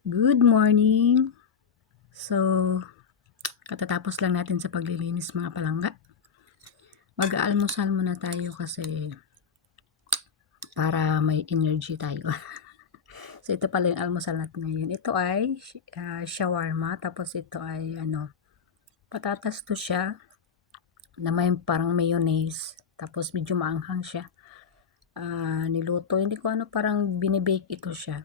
Good morning! So, katatapos lang natin sa paglilinis mga palangga. Mag-aalmusal muna tayo kasi para may energy tayo. So, ito pala yung almusal natin ngayon. Ito ay shawarma. Tapos ito ay patatas to siya na may parang mayonnaise. Tapos medyo maanghang siya. Niluto. Hindi ko parang binibake ito siya.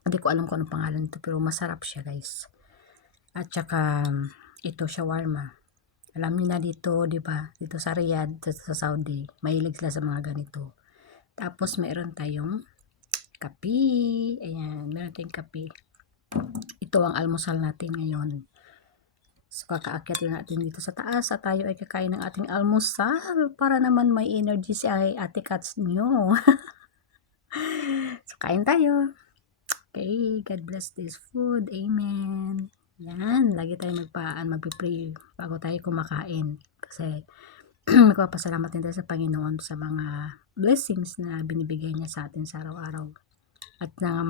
Hindi ko alam kung anong pangalan ito pero masarap siya guys. At saka ito shawarma. Alam niyo na dito, 'di ba? Dito sa Riyadh, sa Saudi, mahilig sila sa mga ganito. Tapos meron tayong kape. Ayan, meron tayong kape. Ito ang almusal natin ngayon. So, kakaakyat lang natin dito sa taas at tayo ay kakain ng ating almusal para naman may energy si Ate Kats nyo. So, kain tayo. Okay, God bless this food. Amen. Yan, lagi tayo magpipray bago tayo kumakain. Kasi, magpapasalamat din tayo sa Panginoon sa mga blessings na binibigay niya sa atin sa araw-araw. At na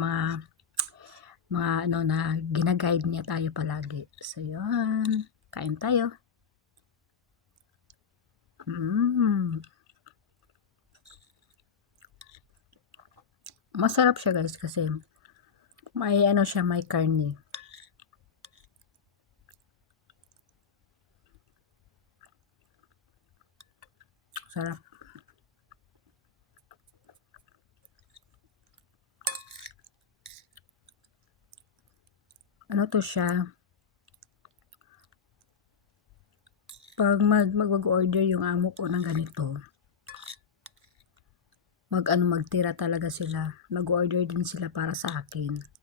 mga na ginaguide niya tayo palagi. So, yun. Kain tayo. Masarap siya guys kasi may siya, may karne. Sarap. Ano to siya? Pag mag-order yung amo ko ng ganito, magtira talaga sila. Mag-order din sila para sa akin.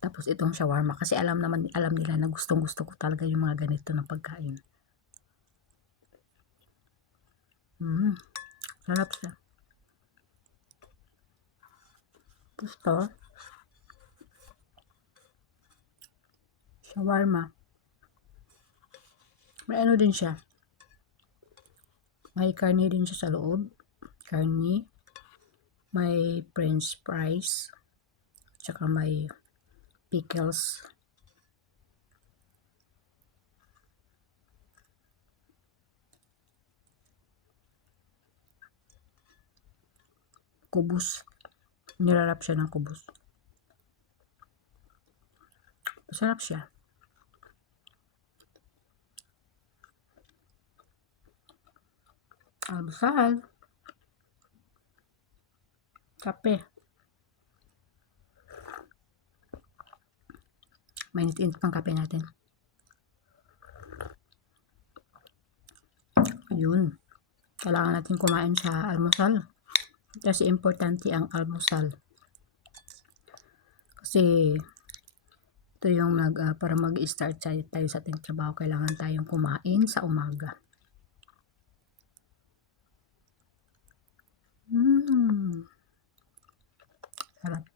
Tapos itong shawarma kasi alam nila na gustong-gusto ko talaga yung mga ganito na pagkain. Sarap siya. Gusto? Shawarma. May din siya. May karne din siya sa loob. Karne. May french fries. Tsaka may pickles. Kubos. Nilarap siya ng kubos. Masarap siya. Almusal. Kape. Mainit-init pang kape natin. Yun. Kailangan natin kumain sa almusal. Kasi importante ang almusal. Kasi ito yung para mag-start tayo sa ating trabaho, kailangan tayong kumain sa umaga. Sarap.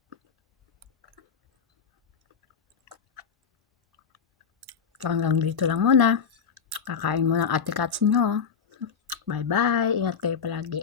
So, hanggang dito lang muna. Kakain mo ng Ate Kats nyo. Bye-bye. Ingat kayo palagi.